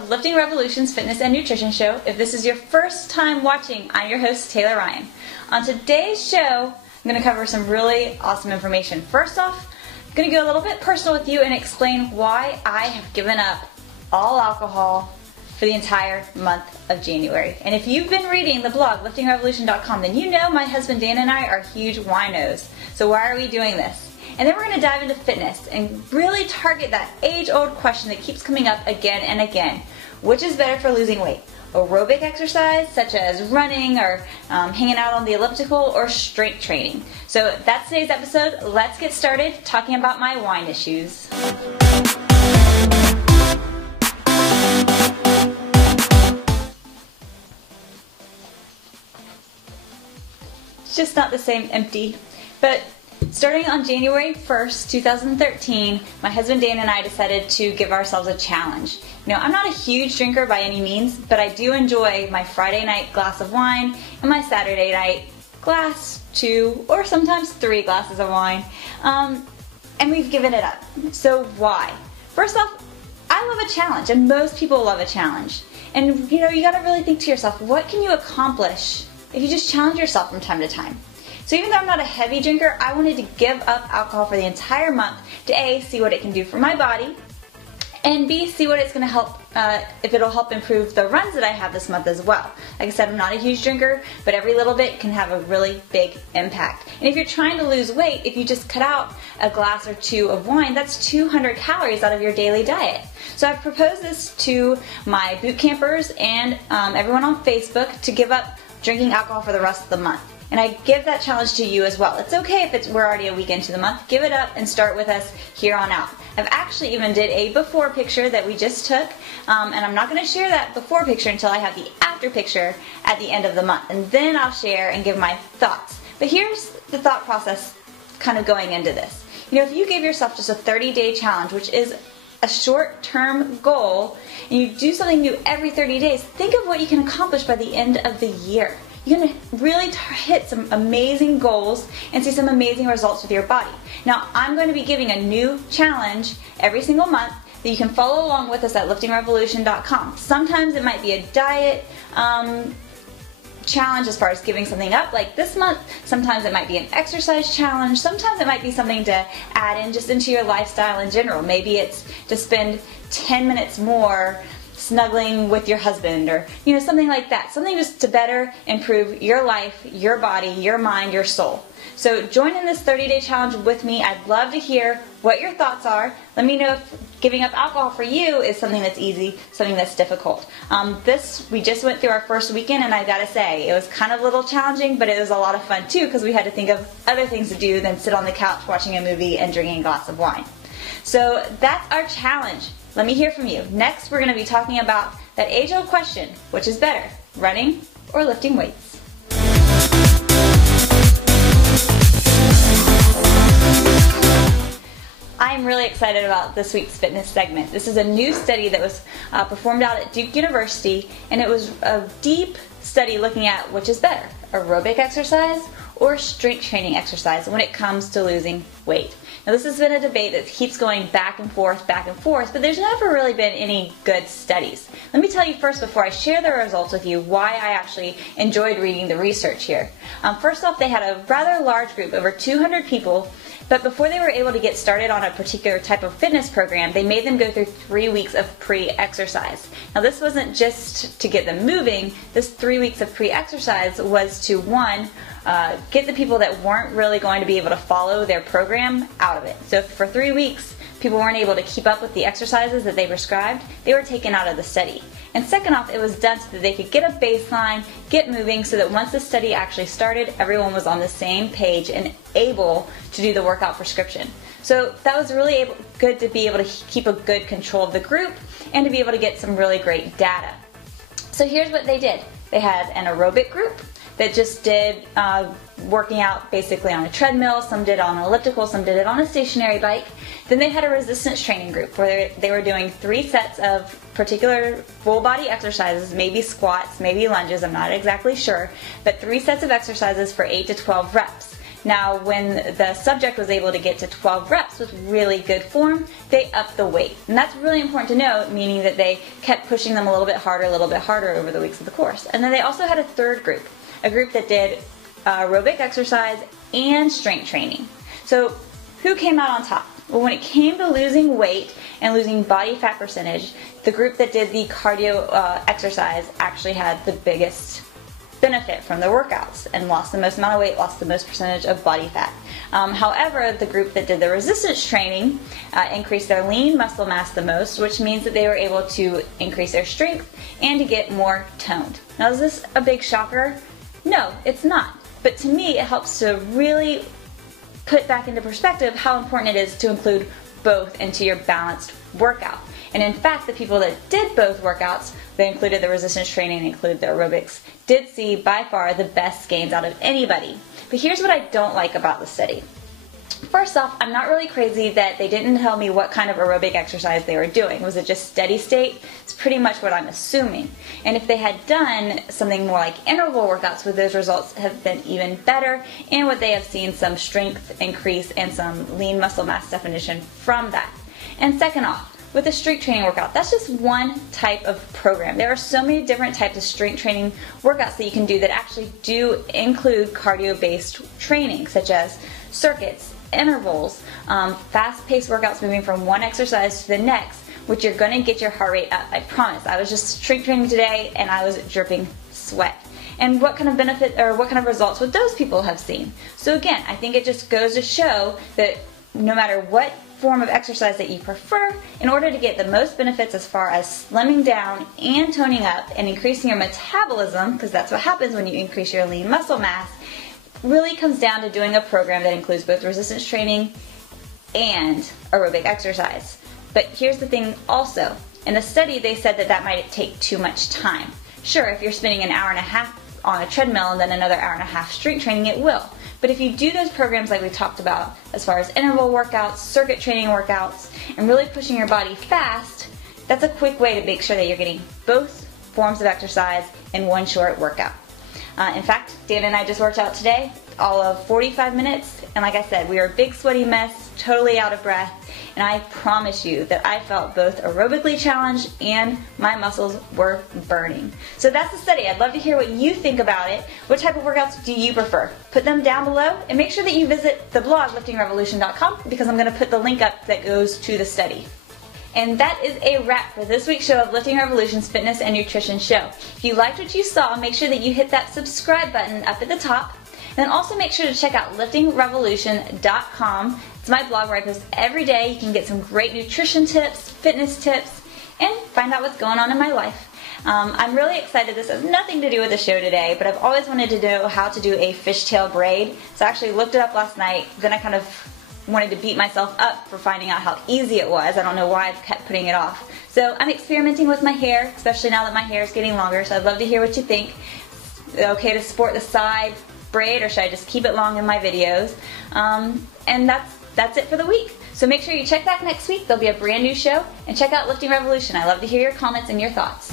of Lifting Revolution's Fitness and Nutrition Show. If this is your first time watching, I'm your host, Taylor Ryan. On today's show, I'm going to cover some really awesome information. First off, I'm going to go a little bit personal with you and explain why I have given up all alcohol for the entire month of January. And if you've been reading the blog, liftingrevolution.com, then you know my husband Dan and I are huge winos. So why are we doing this? And then we're going to dive into fitness and really target that age-old question that keeps coming up again and again. Which is better for losing weight? Aerobic exercise, such as running or hanging out on the elliptical, or strength training? So that's today's episode. Let's get started talking about my wine issues. It's just not the same empty. But starting on January 1st, 2013, my husband Dan and I decided to give ourselves a challenge. You know, I'm not a huge drinker by any means, but I do enjoy my Friday night glass of wine and my Saturday night glass, 2 or sometimes 3 glasses of wine. And we've given it up. So why? First off, I love a challenge, and most people love a challenge. And you know, you gotta really think to yourself, what can you accomplish if you just challenge yourself from time to time? So even though I'm not a heavy drinker, I wanted to give up alcohol for the entire month to A, see what it can do for my body, and B, see what it's going to help, if it'll help improve the runs that I have this month as well. Like I said, I'm not a huge drinker, but every little bit can have a really big impact. And if you're trying to lose weight, if you just cut out a glass or 2 of wine, that's 200 calories out of your daily diet. So I've proposed this to my boot campers and everyone on Facebook to give up drinking alcohol for the rest of the month. And I give that challenge to you as well. It's okay if we're already a week into the month. Give it up and start with us here on out. I've actually even did a before picture that we just took, and I'm not going to share that before picture until I have the after picture at the end of the month. And then I'll share and give my thoughts. But here's the thought process kind of going into this. You know, if you give yourself just a 30-day challenge, which is a short-term goal, and you do something new every 30 days, think of what you can accomplish by the end of the year. You're going to really hit some amazing goals and see some amazing results with your body. Now, I'm going to be giving a new challenge every single month that you can follow along with us at liftingrevolution.com. Sometimes it might be a diet challenge as far as giving something up like this month. Sometimes it might be an exercise challenge. Sometimes it might be something to add in just into your lifestyle in general. Maybe it's to spend 10 minutes more snuggling with your husband, or you know, something like that. Something just to better improve your life, your body, your mind, your soul. So join in this 30-day challenge with me. I'd love to hear what your thoughts are. Let me know if giving up alcohol for you is something that's easy, something that's difficult. We just went through our first weekend, and I gotta say, it was kind of a little challenging, but it was a lot of fun too, because we had to think of other things to do than sit on the couch watching a movie and drinking a glass of wine. So that's our challenge. Let me hear from you. Next, we're going to be talking about that age-old question, which is better, running or lifting weights? I'm really excited about this week's fitness segment. This is a new study that was performed out at Duke University, and it was a deep study looking at which is better, aerobic exercise or strength training exercise when it comes to losing weight. Now, this has been a debate that keeps going back and forth, but there's never really been any good studies. Let me tell you first, before I share the results with you, why I actually enjoyed reading the research here. First off, they had a rather large group, over 200 people, but before they were able to get started on a particular type of fitness program, they made them go through 3 weeks of pre-exercise. Now, this wasn't just to get them moving. This 3 weeks of pre-exercise was to, one, get the people that weren't really going to be able to follow their program out of it. So for 3 weeks, people weren't able to keep up with the exercises that they prescribed, they were taken out of the study. And second off, it was done so that they could get a baseline, get moving, so that once the study actually started, everyone was on the same page and able to do the workout prescription. So that was really good to be able to keep a good control of the group and to be able to get some really great data. So here's what they did. They had an aerobic group that just did working out basically on a treadmill, some did on an elliptical, some did it on a stationary bike. Then they had a resistance training group where they were doing 3 sets of particular full body exercises, maybe squats, maybe lunges, I'm not exactly sure, but 3 sets of exercises for 8 to 12 reps. Now, when the subject was able to get to 12 reps with really good form, they upped the weight. And that's really important to note, meaning that they kept pushing them a little bit harder over the weeks of the course. And then they also had a third group, a group that did aerobic exercise and strength training. So who came out on top? Well, when it came to losing weight and losing body fat percentage, the group that did the cardio exercise actually had the biggest benefit from their workouts and lost the most amount of weight, lost the most percentage of body fat. However, the group that did the resistance training increased their lean muscle mass the most, which means that they were able to increase their strength and to get more toned. Now, is this a big shocker? No, it's not. But to me, it helps to really put back into perspective how important it is to include both into your balanced workout. And in fact, the people that did both workouts, they included the resistance training, included the aerobics, did see by far the best gains out of anybody. But here's what I don't like about the study. First off, I'm not really crazy that they didn't tell me what kind of aerobic exercise they were doing. Was it just steady state? It's pretty much what I'm assuming. And if they had done something more like interval workouts, would those results have been even better? And would they have seen some strength increase and some lean muscle mass definition from that? And second off, with a strength training workout, that's just one type of program. There are so many different types of strength training workouts that you can do that actually do include cardio-based training, such as circuits, intervals, fast-paced workouts moving from one exercise to the next, which you're going to get your heart rate up, I promise. I was just strength training today and I was dripping sweat. And what kind of benefit or what kind of results would those people have seen? So again, I think it just goes to show that no matter what form of exercise that you prefer, in order to get the most benefits as far as slimming down and toning up and increasing your metabolism, because that's what happens when you increase your lean muscle mass, really comes down to doing a program that includes both resistance training and aerobic exercise. But here's the thing also, in the study they said that that might take too much time. Sure, if you're spending an hour and a half on a treadmill and then another hour and a half strength training, it will. But if you do those programs like we talked about, as far as interval workouts, circuit training workouts, and really pushing your body fast, that's a quick way to make sure that you're getting both forms of exercise in one short workout. In fact, Dan and I just worked out today, all of 45 minutes, and like I said, we were a big sweaty mess, totally out of breath, and I promise you that I felt both aerobically challenged and my muscles were burning. So that's the study. I'd love to hear what you think about it. What type of workouts do you prefer? Put them down below, and make sure that you visit the blog liftingrevolution.com, because I'm going to put the link up that goes to the study. And that is a wrap for this week's show of Lifting Revolution's Fitness and Nutrition Show. If you liked what you saw, make sure that you hit that subscribe button up at the top. Then also make sure to check out liftingrevolution.com. It's my blog where I post every day. You can get some great nutrition tips, fitness tips, and find out what's going on in my life. I'm really excited. This has nothing to do with the show today, but I've always wanted to know how to do a fishtail braid. So I actually looked it up last night. Then I kind of wanted to beat myself up for finding out how easy it was. I don't know why I've kept putting it off. So I'm experimenting with my hair, especially now that my hair is getting longer, so I'd love to hear what you think. Is it okay to sport the side braid, or should I just keep it long in my videos? And that's it for the week. So make sure you check back next week. There'll be a brand new show, and check out Lifting Revolution. I love to hear your comments and your thoughts.